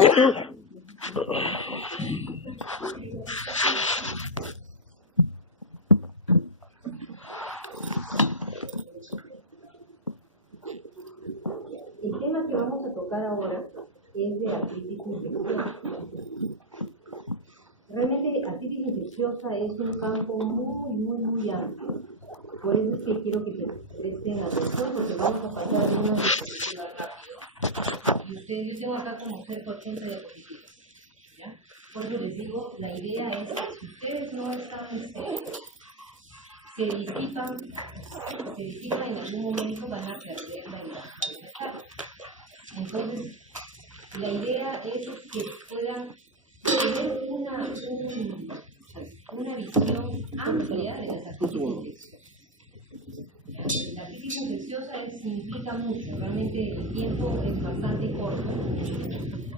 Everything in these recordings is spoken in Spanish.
El tema que vamos a tocar ahora es de artritis infecciosa. Realmente artritis infecciosa es un campo muy amplio. Por eso es que quiero que presten atención, porque vamos a pasar algunas diapositivas rápido. Y ustedes, yo tengo acá como cerca 80 diapositivas, ¿ya? Por eso les digo, la idea es que si ustedes no están expertos, se disipan en algún momento, van a perder la charla. Entonces, la idea es que puedan tener una visión amplia de las artritis infecciosas. La artritis infecciosa implica mucho, realmente el tiempo es bastante corto.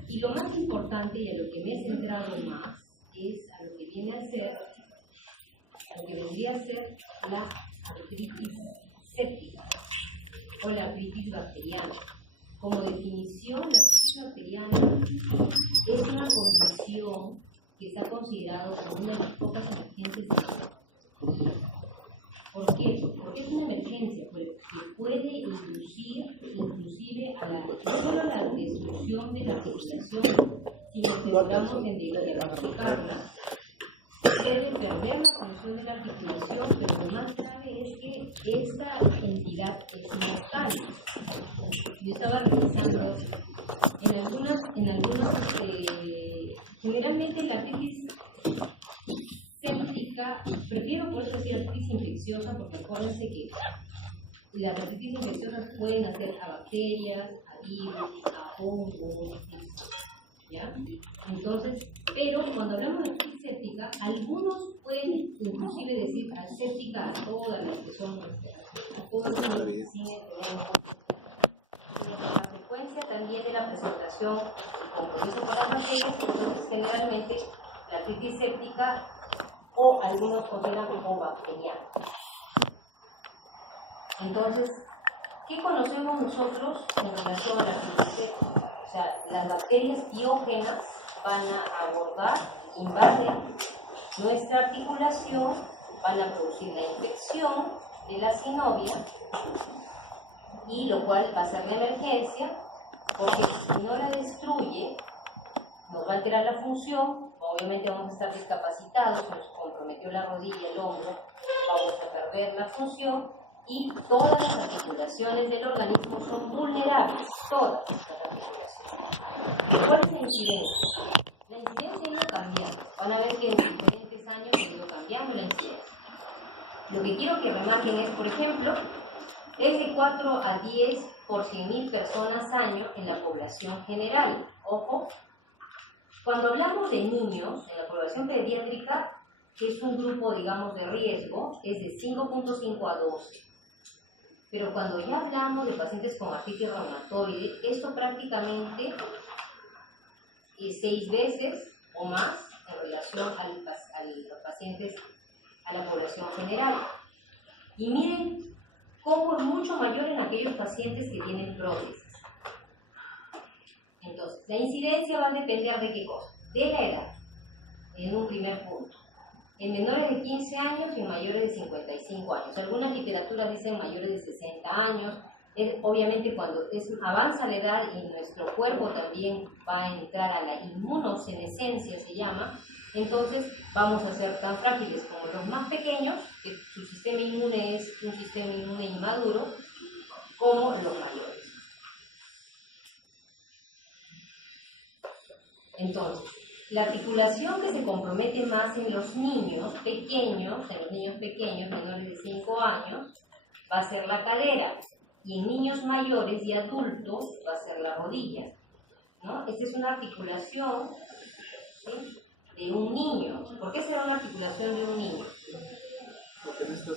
Y lo más importante y a lo que me he centrado más es a lo que viene a ser, a lo que vendría a ser la artritis séptica o la artritis bacteriana. Como definición, la artritis bacteriana es una condición que está considerada como una de las pocas emergencias de la vida. ¿Por qué? Porque es una emergencia, porque puede inducir inclusive no solo a la destrucción de la articulación, sino que logramos en diagnosticarla, puede perder la función de la articulación, pero lo más grave es que esta entidad es mortal. Yo estaba revisando en algunas generalmente la artritis séptica, prefiero por eso decir artritis infecciosa, porque acuérdense que las artritis infecciosas pueden hacer a bacterias, a virus, a hongos, ¿ya? Entonces, pero cuando hablamos de artritis séptica, algunos pueden inclusive decir aséptica a todas las que son a todas las medicinas la frecuencia también de la presentación compromiso para bacterias, entonces generalmente la artritis séptica o algunos consideran como bacteriana. Entonces, ¿qué conocemos nosotros en relación a la artritis séptica? O sea, las bacterias piógenas van a abordar, invaden nuestra articulación, van a producir la infección de la sinovia, y lo cual va a ser la emergencia, porque si no la destruye, nos va a alterar la función, obviamente vamos a estar discapacitados, se nos comprometió la rodilla, el hombro, vamos a perder la función, y todas las articulaciones del organismo son vulnerables, todas las articulaciones. ¿Cuál es la incidencia? La incidencia ha ido cambiando, van a ver que en diferentes años ha ido cambiando la incidencia. Lo que quiero que remarquen es, por ejemplo, es de 4 a 10 por 100.000 personas año en la población general. Ojo, cuando hablamos de niños, en la población pediátrica, que es un grupo, digamos, de riesgo, es de 5.5 a 12. Pero cuando ya hablamos de pacientes con artritis reumatoide, esto prácticamente es 6 veces o más en relación a los pacientes, a la población general. Y miren cómo es mucho mayor en aquellos pacientes que tienen prótesis. Entonces, la incidencia va a depender de qué cosa, de la edad, en un primer punto. En menores de 15 años y en mayores de 55 años. Algunas literaturas dicen mayores de 60 años. Obviamente cuando avanza la edad y nuestro cuerpo también va a entrar a la inmunosenescencia, se llama, entonces vamos a ser tan frágiles como los más pequeños, que su sistema inmune es un sistema inmune inmaduro, como los mayores. Entonces, la articulación que se compromete más en los niños pequeños, menores de 5 años, va a ser la cadera, y en niños mayores y adultos va a ser la rodilla, ¿no? Esta es una articulación, ¿sí?, de un niño. ¿Por qué será una articulación de un niño? Porque no está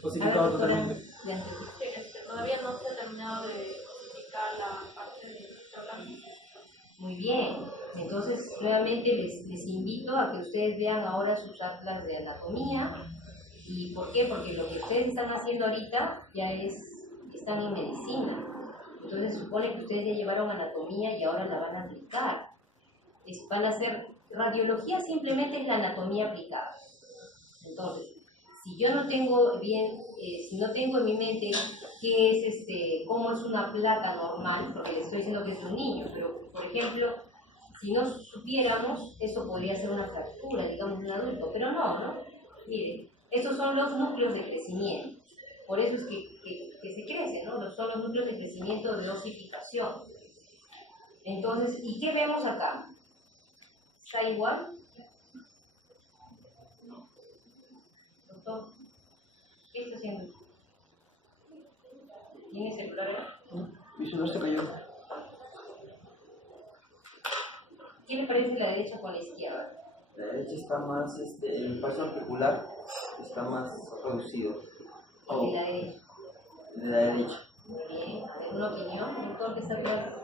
cosificado totalmente. Todavía no se ha terminado de cosificar la parte del órgano. Muy bien, entonces nuevamente les invito a que ustedes vean ahora sus atlas de anatomía. ¿Y por qué? Porque lo que ustedes están haciendo ahorita ya están en medicina. Entonces se supone que ustedes ya llevaron anatomía y ahora la van a aplicar. Van a hacer radiología, simplemente es la anatomía aplicada. Entonces, si yo no tengo bien, si no tengo en mi mente qué es cómo es una placa normal, porque le estoy diciendo que es de un niño, pero por ejemplo, si no supiéramos, eso podría ser una fractura, digamos, de un adulto, pero no. Miren, esos son los núcleos de crecimiento. Por eso es que se crecen, ¿no? Son los núcleos de crecimiento de osificación. Entonces, ¿y qué vemos acá? ¿Está igual? Doctor, ¿qué está haciendo? ¿Tiene celular? Mi celular se cayó. ¿Qué le parece la derecha con la izquierda? La derecha está más, el paso articular está más reducido. ¿Y de la derecha? De la derecha. Muy bien. ¿Alguna opinión? ¿Doctor, qué está claro?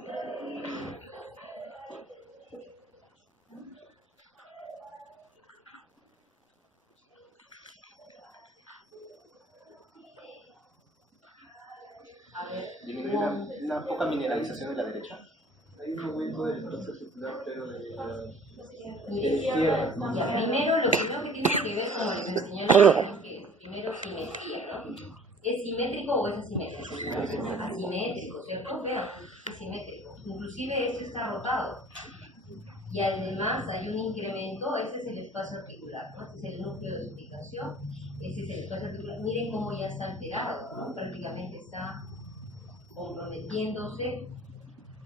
A ver, Disminuye la poca mineralización de la derecha. Hay un aumento del paso articular, pero de la mire, izquierda. ya, primero, lo primero que tiene que ver, como les enseñaron, es que primero simetría, ¿no? ¿Es simétrico o es asimétrico? Asimétrico, ¿cierto? Vean, es simétrico. Inclusive esto está rotado. Y además hay un incremento, ese es el espacio articular, ¿no? Este es el núcleo de explicación, ese es el espacio articular. Miren cómo ya está alterado, ¿no? Prácticamente está comprometiéndose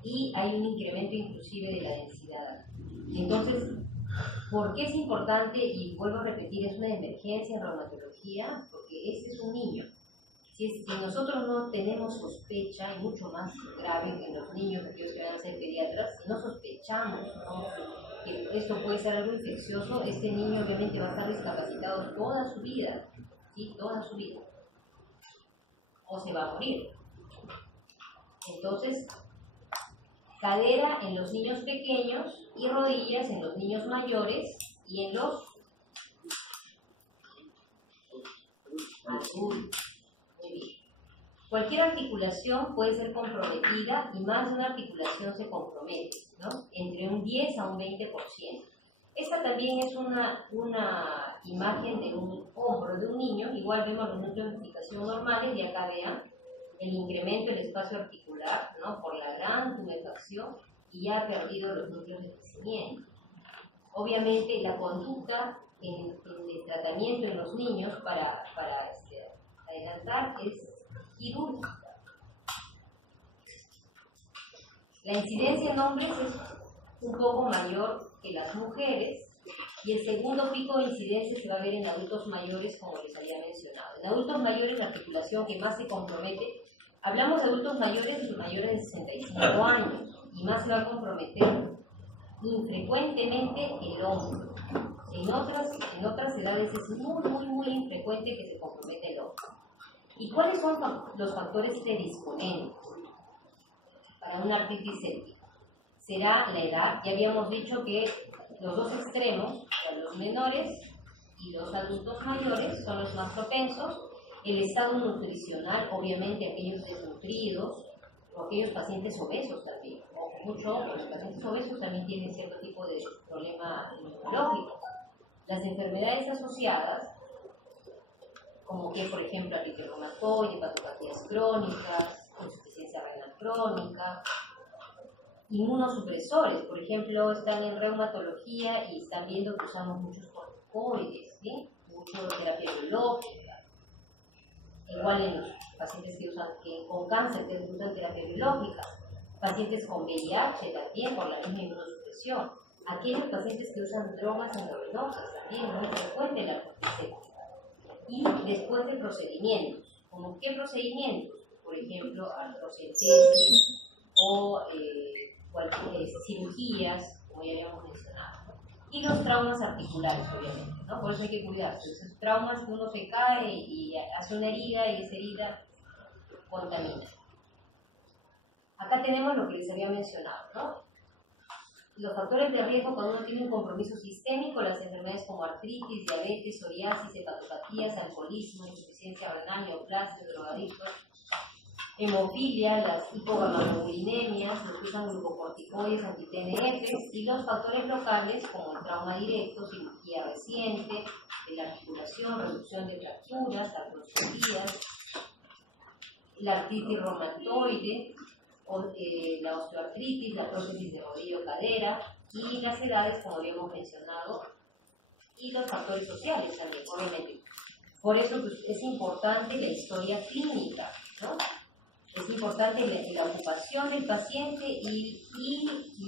y hay un incremento inclusive de la densidad. Entonces, ¿por qué es importante? Y vuelvo a repetir, es una emergencia en reumatología, porque este es un niño. Si nosotros no tenemos sospecha, y mucho más grave que en los niños, aquellos que van a ser pediatras, si no sospechamos, ¿no?, que esto puede ser algo infeccioso, este niño obviamente va a estar discapacitado toda su vida, ¿sí? Toda su vida. O se va a morir. Entonces, cadera en los niños pequeños y rodillas en los niños mayores y en los adultos. Muy bien. Cualquier articulación puede ser comprometida y más de una articulación se compromete, ¿no? Entre un 10 a un 20%. Esta también es una imagen de un hombro de un niño. Igual vemos los núcleos de explicación normales y acá vean el incremento del espacio articular, ¿no?, por la gran tumefacción, y ya ha perdido los núcleos de crecimiento. Obviamente la conducta en el tratamiento en los niños para adelantar es quirúrgica. La incidencia en hombres es un poco mayor que las mujeres, y el segundo pico de incidencia se va a ver en adultos mayores, como les había mencionado. En adultos mayores la articulación que más se compromete, hablamos de adultos mayores de 65 años, y más se va a comprometer infrecuentemente el hombro. En otras edades es muy infrecuente que se compromete el hombro. ¿Y cuáles son los factores predisponentes para una artritis séptica? Será la edad. Ya habíamos dicho que los dos extremos, o sea, los menores y los adultos mayores, son los más propensos. El estado nutricional, obviamente aquellos desnutridos o aquellos pacientes obesos también. Mucho, los pacientes obesos también tienen cierto tipo de problema inmunológico. Las enfermedades asociadas, como que, por ejemplo, artritis reumatoide, hepatopatías crónicas, insuficiencia renal crónica, inmunosupresores, por ejemplo, están en reumatología y están viendo que usamos muchos corticoides, ¿sí? Mucho terapia biológica. Igual en los pacientes que con cáncer que usan terapia biológica, pacientes con VIH también por la misma inmunosupresión, aquellos pacientes que usan drogas endovenosas también, muy frecuente la artritis séptica. Y después de procedimientos, ¿como qué procedimientos? Por ejemplo, artrocentesis o cirugías, como ya habíamos mencionado. Y los traumas articulares, obviamente, ¿no? Por eso hay que cuidarse. Esos traumas que uno se cae y hace una herida y esa herida contamina. Acá tenemos lo que les había mencionado, ¿no? Los factores de riesgo cuando uno tiene un compromiso sistémico, las enfermedades como artritis, diabetes, psoriasis, hepatopatías, alcoholismo, insuficiencia renal, neoplasias, drogadictos. hemofilia, las hipogamaglobulinemias, los que usan glucocorticoides, anti-TNFs, y los factores locales como el trauma directo, cirugía reciente, de la articulación, reducción de fracturas, artroscopías, la artritis reumatoide, la osteoartritis, la prótesis de rodillo-cadera y las edades, como habíamos mencionado, y los factores sociales también, obviamente. Por eso pues, es importante la historia clínica, ¿no? Es importante la ocupación del paciente y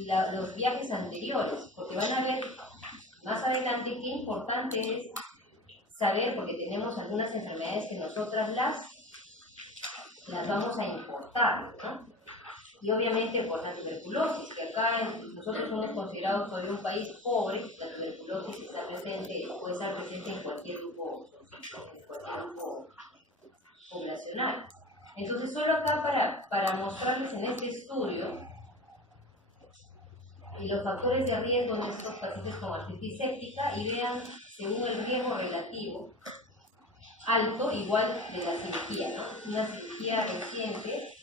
los viajes anteriores, porque van a ver más adelante qué importante es saber, porque tenemos algunas enfermedades que nosotras las vamos a importar, ¿no? Y obviamente por la tuberculosis, que acá nosotros somos considerados todavía un país pobre, la tuberculosis puede estar presente en cualquier grupo poblacional. Entonces, solo acá para mostrarles en este estudio los factores de riesgo de estos pacientes con artritis séptica y vean, según el riesgo relativo, alto, igual de la cirugía, ¿no? Una cirugía reciente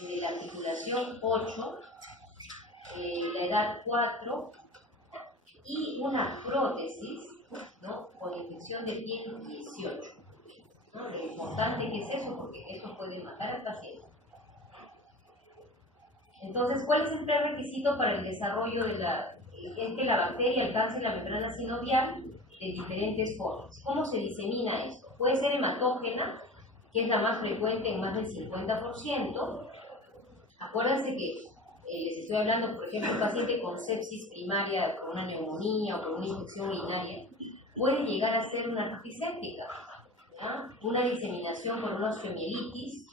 de la articulación 8, la edad 4 y una prótesis, ¿no? Con infección de piel 18. ¿No? Lo importante que es eso, porque eso puede matar al paciente. Entonces, ¿cuál es el prerequisito para el desarrollo de es que la bacteria alcance la membrana sinovial de diferentes formas? ¿Cómo se disemina esto? Puede ser hematógena, que es la más frecuente en más del 50%. Acuérdense que les estoy hablando, por ejemplo, un paciente con sepsis primaria por una neumonía o por una infección urinaria, puede llegar a ser una artritis séptica. Una diseminación por una osteomielitis,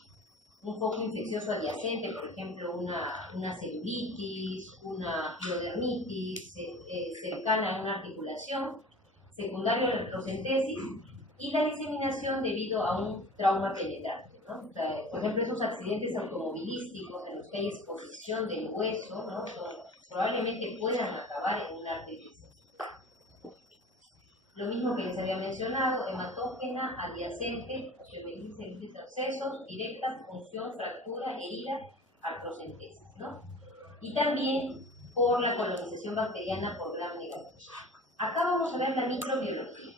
un foco infeccioso adyacente, por ejemplo, una celulitis, una piodermitis cercana a una articulación, secundario a la artrocentesis, y la diseminación debido a un trauma penetrante, ¿no? O sea, por ejemplo, esos accidentes automovilísticos en los que hay exposición del hueso, ¿no? Probablemente puedan acabar en una artritis. Lo mismo que les había mencionado, hematógena, adyacente, osteomielitis, celulitis, abscesos, directa, punción, fractura, herida, artrocentesis, ¿no? Y también por la colonización bacteriana por gram negativo. Acá vamos a ver la microbiología.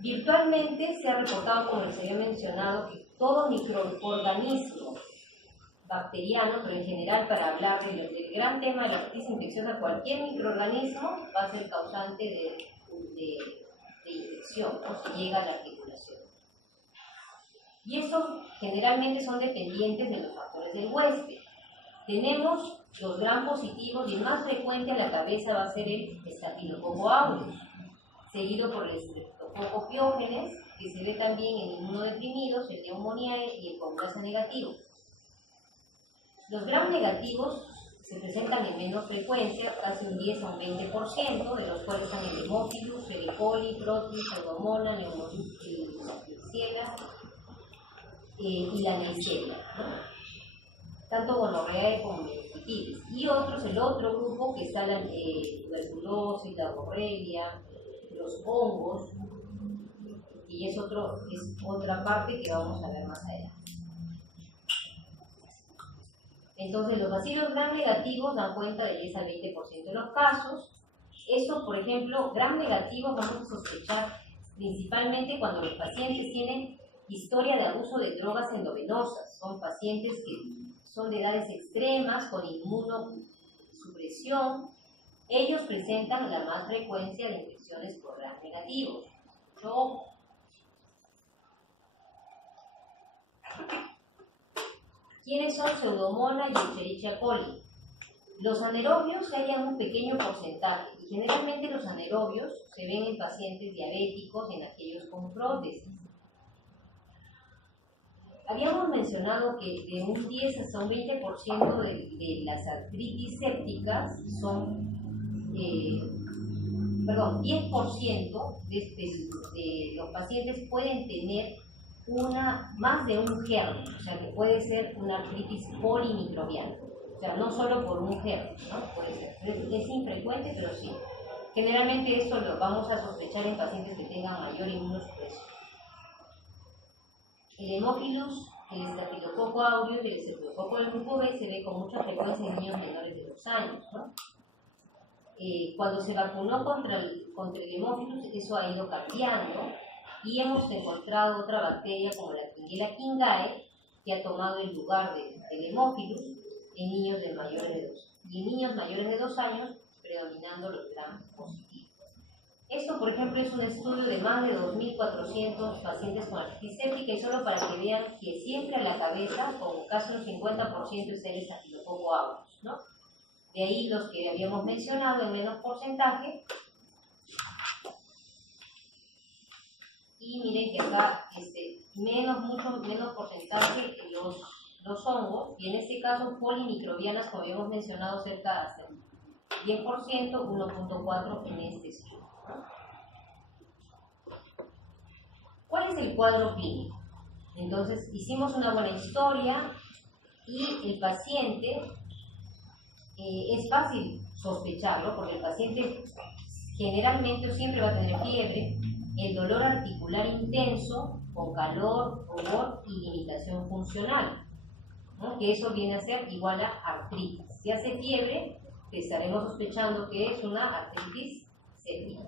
Virtualmente se ha reportado, como les había mencionado, que todo microorganismo bacteriano, pero en general para hablar del gran tema de la artritis infecciosa, cualquier microorganismo va a ser causante de infección, ¿no? Si llega a la articulación. Y estos generalmente son dependientes de los factores del huésped. Tenemos los gram positivos y el más frecuente a la cabeza va a ser el Staphylococcus aureus, seguido por el Streptococcus pyogenes, que se ve también en inmunodeprimidos, el Pneumoniae y el Congreso negativo. Los gram negativos se presentan en menos frecuencia, casi un 10 a un 20%, de los cuales están el Haemophilus, el E. coli, Proteus, Pseudomonas, Klebsiella y la Neisseria, ¿no? Tanto gonorrea como meningitis. Y otros, el otro grupo que está la tuberculosis, la borrelia, los hongos, y es otra parte que vamos a ver más adelante. Entonces, los bacilos gram negativos dan cuenta del 10 al 20% de los casos. Eso, por ejemplo, gram negativos vamos a sospechar principalmente cuando los pacientes tienen historia de abuso de drogas endovenosas. Son pacientes que son de edades extremas, con inmunosupresión. Ellos presentan la más frecuencia de infecciones por gram negativos. ¿Quiénes son Pseudomonas y Escherichia coli? Los anaerobios hay en un pequeño porcentaje y generalmente los anaerobios se ven en pacientes diabéticos y en aquellos con prótesis. Habíamos mencionado que de un 10 hasta un 20% de las artritis sépticas son, 10% de los pacientes pueden tener más de un germen, o sea que puede ser una artritis polimicrobiana, o sea no solo por un germen, ¿no? Puede ser. Es infrecuente, pero sí. Generalmente esto lo vamos a sospechar en pacientes que tengan mayor inmunosupresión. El Haemophilus El estafilococo aureus y el estafilococo del grupo B se ve con mucha frecuencia en niños menores de 2 años, ¿no? Cuando se vacunó contra el Haemophilus, eso ha ido cambiando y hemos encontrado otra bacteria como la Klebsiella kingae que ha tomado el lugar del Haemophilus en niños mayores de 2 años, predominando los gram positivos. Esto, por ejemplo, es un estudio de más de 2.400 pacientes con artritis séptica y solo para que vean que siempre a la cabeza, con casi un 50% es el estafilococo aureus, ¿no? De ahí los que habíamos mencionado en menos porcentaje. Y miren que acá mucho menos porcentaje que los hongos, y en este caso polimicrobianas, como habíamos mencionado, cerca del 10%, 1.4 en este estudio. ¿Cuál es el cuadro clínico? Entonces, hicimos una buena historia y el paciente, es fácil sospecharlo, porque el paciente generalmente siempre va a tener fiebre, el dolor articular intenso, con calor, rubor y limitación funcional, ¿no? Que eso viene a ser igual a artritis. Si hace fiebre, estaremos sospechando que es una artritis séptica.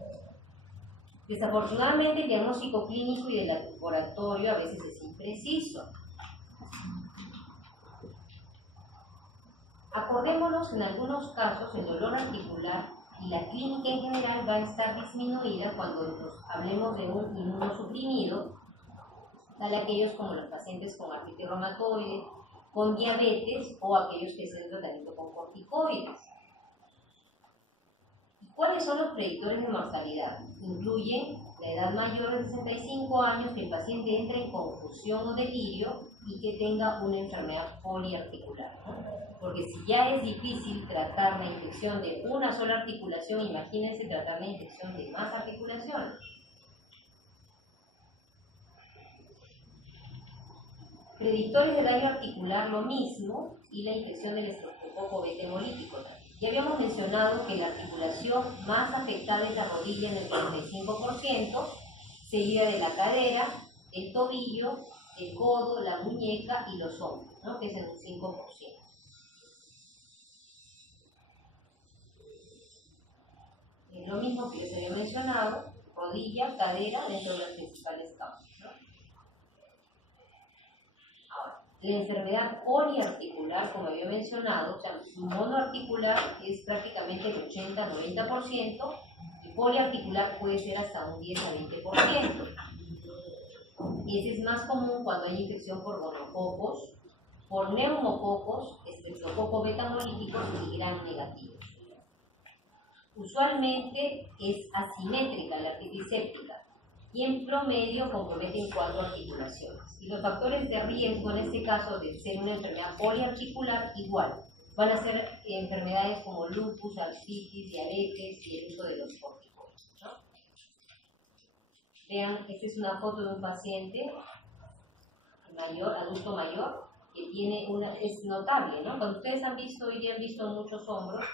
Desafortunadamente, el diagnóstico clínico y del laboratorio a veces es impreciso. Acordémonos que en algunos casos el dolor articular y la clínica en general va a estar disminuida cuando hablemos de un inmunosuprimido, tal aquellos como los pacientes con artritis reumatoide, con diabetes o aquellos que se han tratamiento con corticoides. ¿Cuáles son los predictores de mortalidad? Incluyen la edad mayor de 65 años, que el paciente entre en confusión o delirio y que tenga una enfermedad poliarticular, ¿no? Porque si ya es difícil tratar la infección de una sola articulación, imagínense tratar la infección de más articulaciones. Predictores de daño articular, lo mismo, y la infección del estreptococo beta hemolítico también. Ya habíamos mencionado que la articulación más afectada es la rodilla en el 45%, seguida de la cadera, el tobillo, el codo, la muñeca y los hombros, ¿no? Que es en un 5%. Es lo mismo que les había mencionado, rodilla, cadera, dentro de las principales causas, ¿no? Ahora, la enfermedad poliarticular, como había mencionado, o sea, monoarticular es prácticamente el 80-90%, y poliarticular puede ser hasta un 10 a 20%. Y ese es más común cuando hay infección por gonococos, por neumococos, estreptococo beta hemolíticos y gram negativos. Usualmente es asimétrica la artritis séptica y en promedio comprometen 4 articulaciones. Y los factores de riesgo en este caso de ser una enfermedad poliarticular igual van a ser enfermedades como lupus, artritis, diabetes y el uso de los corticoides, ¿no? Vean, esta es una foto de un paciente mayor, adulto mayor, que tiene es notable, ¿no? Cuando ustedes han visto, hoy día han visto muchos hombros,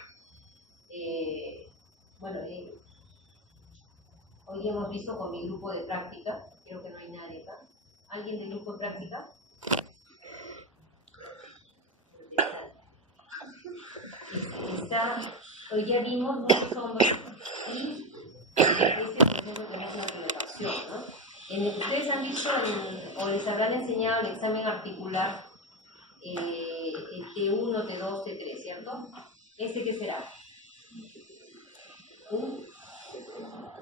hoy día hemos visto con mi grupo de práctica, creo que no hay nadie acá. ¿Alguien del grupo de práctica? Hoy día vimos muchos hombros y por ejemplo, tenemos una calefacción, ¿no? En el que ustedes han visto o les habrán enseñado el examen articular, el T1, T2, T3, ¿cierto? ¿Este qué será? Un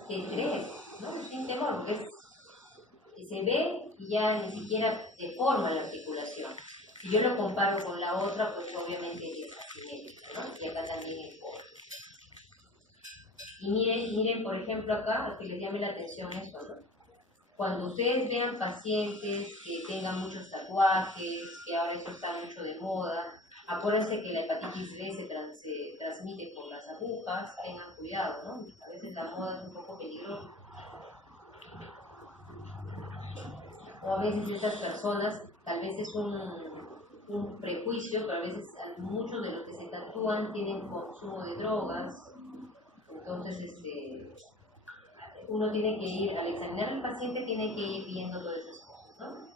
T3, ¿no? Sin temor, porque se ve y ya ni siquiera deforma la articulación. Si yo lo comparo con la otra, pues obviamente es asimétrica, ¿no? Y acá también es pobre. Y miren, por ejemplo acá, que les llame la atención esto, ¿no? Cuando ustedes vean pacientes que tengan muchos tatuajes, que ahora eso está mucho de moda, acuérdense que la hepatitis B se transmite por las agujas, tengan cuidado, ¿no? A veces la moda es un poco peligrosa. O a veces estas personas, tal vez es un prejuicio, pero a veces muchos de los que se tatúan tienen consumo de drogas. Entonces, uno tiene que ir, al examinar al paciente, tiene que ir viendo todas esas cosas, ¿no?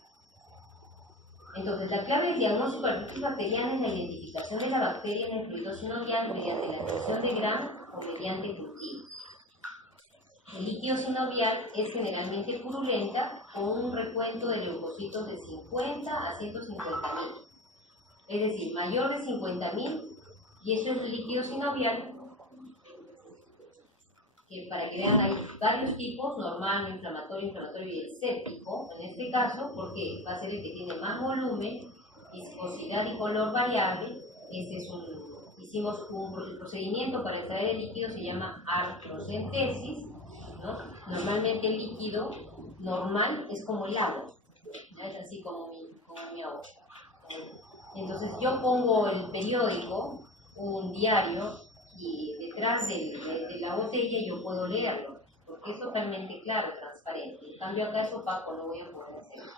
Entonces, la clave del diagnóstico de artritis bacteriana es la identificación de la bacteria en el fluido sinovial mediante la emisión de Gram o mediante cultivo. El líquido sinovial es generalmente purulenta con un recuento de leucocitos de 50 a 150.000. Es decir, mayor de 50.000, y eso es líquido sinovial, que para que vean hay varios tipos, normal, no inflamatorio, inflamatorio y el séptico, en este caso, porque va a ser el que tiene más volumen, viscosidad y color variable. Hicimos un procedimiento para extraer el líquido, se llama artrocentesis, ¿no? Normalmente el líquido normal es como el agua, ¿no? Es así como mi agua. Entonces yo pongo el periódico, un diario, y detrás de la botella yo puedo leerlo, porque es totalmente claro, transparente. En cambio acá es opaco, no voy a poder hacerlo.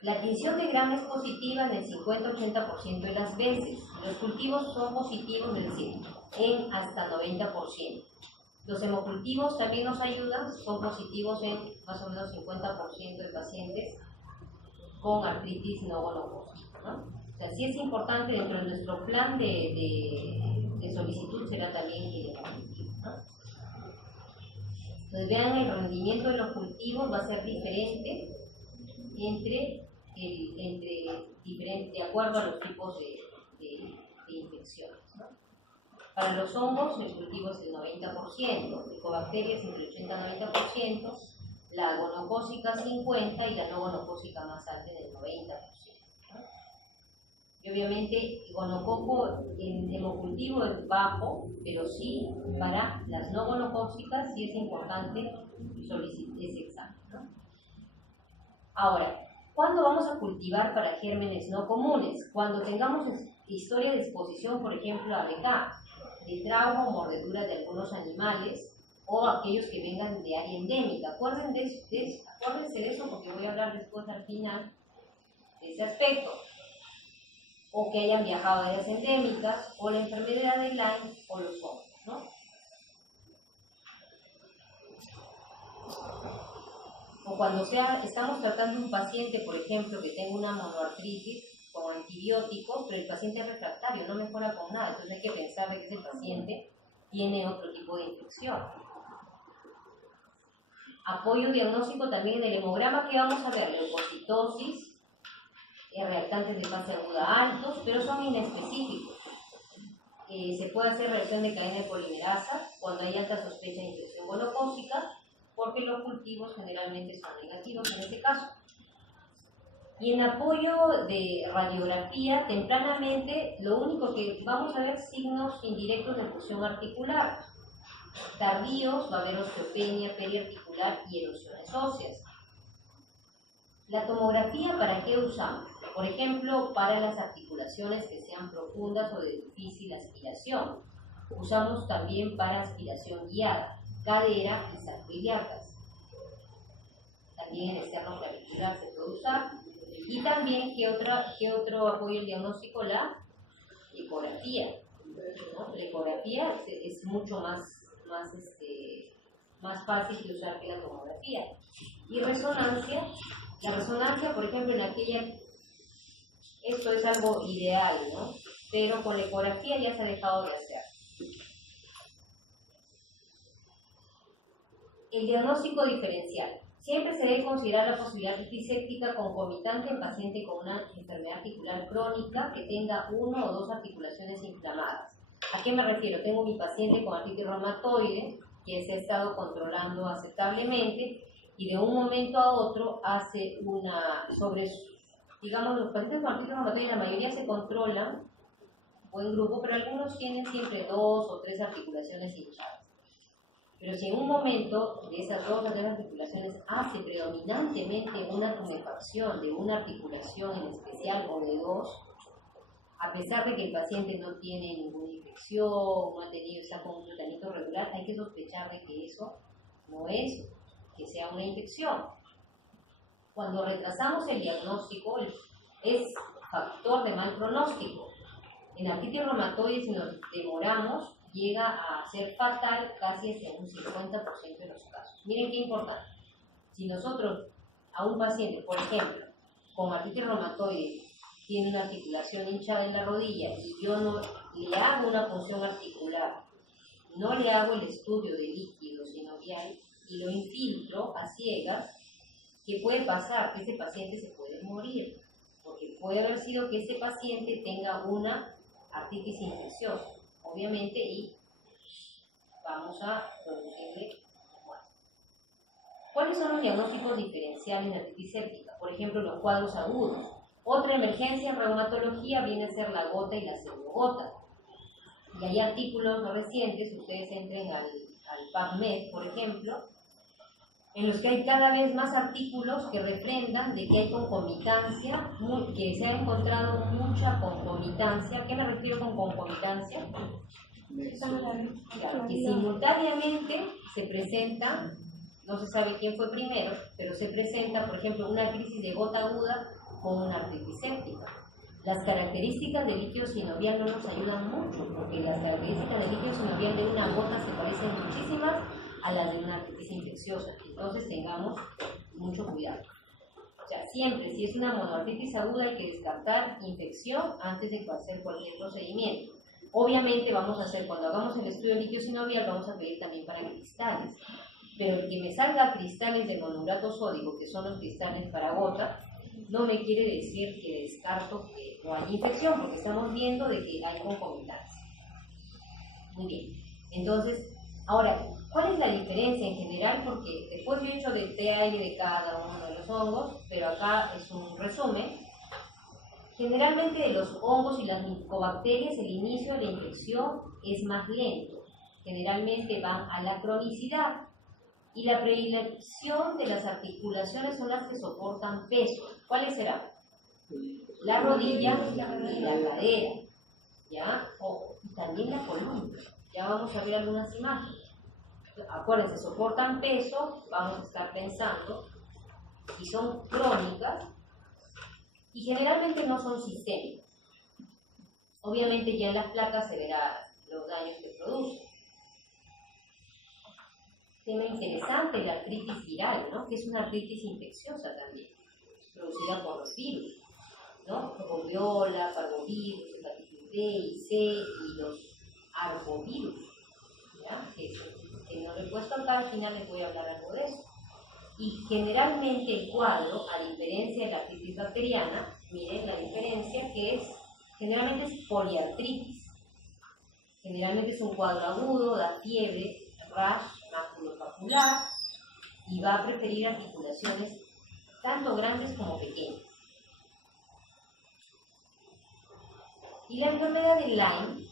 La tinción de Gram es positiva en el 50-80% de las veces. Los cultivos son positivos, es decir, en hasta 90%. Los hemocultivos también nos ayudan, son positivos en más o menos 50% de pacientes con artritis no gonocócica, ¿no? O sea, sí es importante dentro de nuestro plan de solicitud será también el hemocultivo, ¿no? Entonces vean, el rendimiento de los cultivos va a ser diferente de acuerdo a los tipos de infecciones, ¿no? Para los hongos el cultivo es el 90%, micobacterias entre el 80 y 90%, la gonocócica 50% y la no gonocócica más alta en el 90%. Y obviamente el gonococo en hemocultivo es bajo, pero sí para las no gonocócicas sí es importante solicitar ese examen, ¿no? Ahora, ¿cuándo vamos a cultivar para gérmenes no comunes? Cuando tengamos historia de exposición, por ejemplo, a BK, de trauma o mordedura de algunos animales, o aquellos que vengan de área endémica. Acuérdense de eso porque voy a hablar después al final de ese aspecto. O que hayan viajado a áreas endémicas, o la enfermedad de Lyme, o los hongos, ¿no? O cuando estamos tratando un paciente, por ejemplo, que tenga una monoartritis con antibióticos, pero el paciente es refractario, no mejora con nada, entonces hay que pensar de que ese paciente tiene otro tipo de infección. Apoyo diagnóstico también en el hemograma, que vamos a ver, leucocitosis, reactantes de fase aguda altos, pero son inespecíficos. Se puede hacer reacción de cadena de polimerasa cuando hay alta sospecha de infección gonocócica, porque los cultivos generalmente son negativos en este caso. Y en apoyo de radiografía, tempranamente, lo único que vamos a ver signos indirectos de fusión articular. Tardíos, va a haber osteopenia periarticular y erosiones óseas. La tomografía, ¿para qué usamos? Por ejemplo, para las articulaciones que sean profundas o de difícil aspiración. Usamos también para aspiración guiada, cadera y sacroiliacas. También en externo clavicular se puede usar. Y también, ¿qué otro apoyo el diagnóstico? La ecografía, ¿no? La ecografía es mucho más fácil de usar que la tomografía. Y resonancia. La resonancia, por ejemplo, esto es algo ideal, ¿no? Pero con la ecografía ya se ha dejado de hacer. El diagnóstico diferencial. Siempre se debe considerar la posibilidad de artritis séptica concomitante en paciente con una enfermedad articular crónica que tenga 1 o 2 articulaciones inflamadas. ¿A qué me refiero? Tengo mi paciente con artritis reumatoide que se ha estado controlando aceptablemente y de un momento a otro hace digamos, los pacientes con artritis reumatoide la mayoría se controlan, buen grupo, pero algunos tienen siempre 2 o 3 articulaciones hinchadas. Pero si en un momento de esas 2 o 3 articulaciones hace predominantemente una tumefacción de una articulación en especial o de 2, a pesar de que el paciente no tiene ninguna infección, no ha tenido, está con un tratamiento regular, hay que sospechar de que eso no es, que sea una infección. Cuando retrasamos el diagnóstico, es factor de mal pronóstico. En artritis reumatoide, si nos demoramos, llega a ser fatal casi en un 50% de los casos. Miren qué importante. Si nosotros a un paciente, por ejemplo, con artritis reumatoide, tiene una articulación hinchada en la rodilla y yo no le hago una punción articular, no le hago el estudio de líquido sinovial y lo infiltro a ciegas, ¿qué puede pasar? Que ese paciente se puede morir, porque puede haber sido que ese paciente tenga una artritis infecciosa, obviamente, y vamos a producirle muerte. ¿Cuáles son los diagnósticos diferenciales de artritis séptica? Por ejemplo, los cuadros agudos. Otra emergencia en reumatología viene a ser la gota y la pseudogota. Y hay artículos recientes, ustedes entren al PubMed, por ejemplo, en los que hay cada vez más artículos que refrendan de que hay concomitancia, que se ha encontrado mucha concomitancia. ¿A qué me refiero con concomitancia? Claro, que simultáneamente se presenta, no se sabe quién fue primero, pero se presenta, por ejemplo, una crisis de gota aguda con una artritis séptica. Las características del líquido sinovial no nos ayudan mucho, porque las características del líquido sinovial de una gota se parecen muchísimas a las de una artritis infecciosa. Entonces tengamos mucho cuidado. O sea, siempre, si es una monoartritis aguda, hay que descartar infección antes de hacer cualquier procedimiento. Obviamente vamos a hacer, cuando hagamos el estudio de líquido sinovial, vamos a pedir también para cristales. Pero el que me salga cristales de monourato sódico, que son los cristales para gota, no me quiere decir que descarto que no hay infección, porque estamos viendo de que hay concomitancia. Muy bien. Entonces, ahora, ¿cuál es la diferencia en general? Porque después yo he hecho de TAL de cada uno de los hongos, pero acá es un resumen. Generalmente de los hongos y las micobacterias el inicio de la infección es más lento. Generalmente van a la cronicidad. Y la predilección de las articulaciones son las que soportan peso. ¿Cuáles serán? La rodilla y la cadera, ¿ya? Y también la columna. Ya vamos a ver algunas imágenes. Acuérdense, soportan peso, vamos a estar pensando, y son crónicas, y generalmente no son sistémicas. Obviamente ya en las placas se verá los daños que producen. Tema interesante, la artritis viral, ¿no? Que es una artritis infecciosa también, producida por los virus, ¿no? Rubiola, parvovirus, hepatitis B y C y los arbovirus, ¿ya? Que no lo he puesto acá, al final les voy a hablar algo de eso. Y generalmente el cuadro, a diferencia de la artritis bacteriana, miren la diferencia que es, generalmente es poliartritis. Generalmente es un cuadro agudo, da fiebre, rash, maculopapular, y va a preferir articulaciones tanto grandes como pequeñas. Y la enfermedad de Lyme,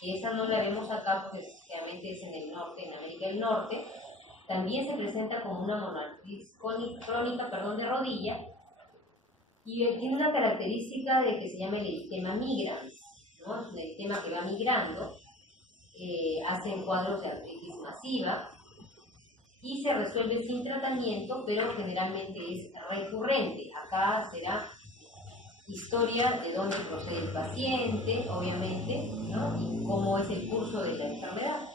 que esa no la vemos acá porque realmente es en el norte, en América del Norte, también se presenta como una monoartritis crónica de rodilla, y tiene una característica de que se llama el eritema migrans, ¿no? Es un eritema que va migrando, hacen cuadros de artritis masiva y se resuelve sin tratamiento, pero generalmente es recurrente. Acá será historia de dónde procede el paciente, obviamente, ¿no? Y cómo es el curso de la enfermedad.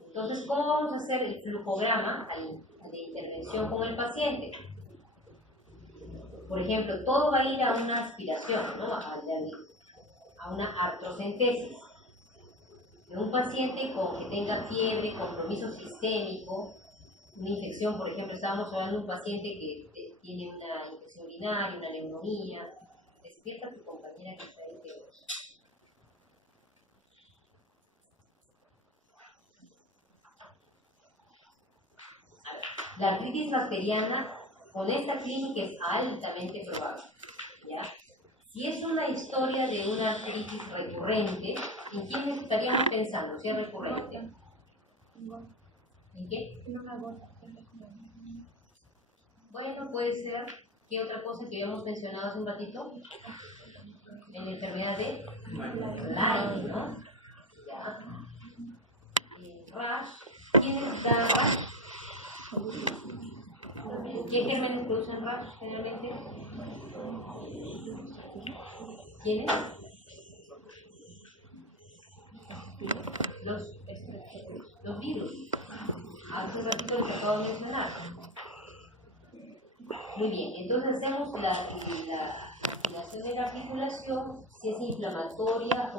Entonces, ¿cómo vamos a hacer el flujograma de intervención con el paciente? Por ejemplo, todo va a ir a una aspiración, ¿no? A una artrocentesis. De un paciente que tenga fiebre, compromiso sistémico, una infección, por ejemplo, estábamos hablando de un paciente que tiene una infección urinaria, una neumonía. Despierta a tu compañera que está ahí, que la artritis bacteriana con esta clínica es altamente probable, ¿ya? Si es una historia de una artritis recurrente, ¿en quién estaríamos pensando? Si es recurrente. ¿En qué? Bueno, puede ser. ¿Qué otra cosa que habíamos mencionado hace un ratito? En la enfermedad de Lyme, ¿no? ¿Ya? Rash. ¿Quiénes dan rash? ¿Qué gérmenes producen rash generalmente? ¿Quiénes? Los los virus. Hace un ratito les acabo de mencionar. Muy bien, entonces hacemos la activación de la articulación, si es inflamatoria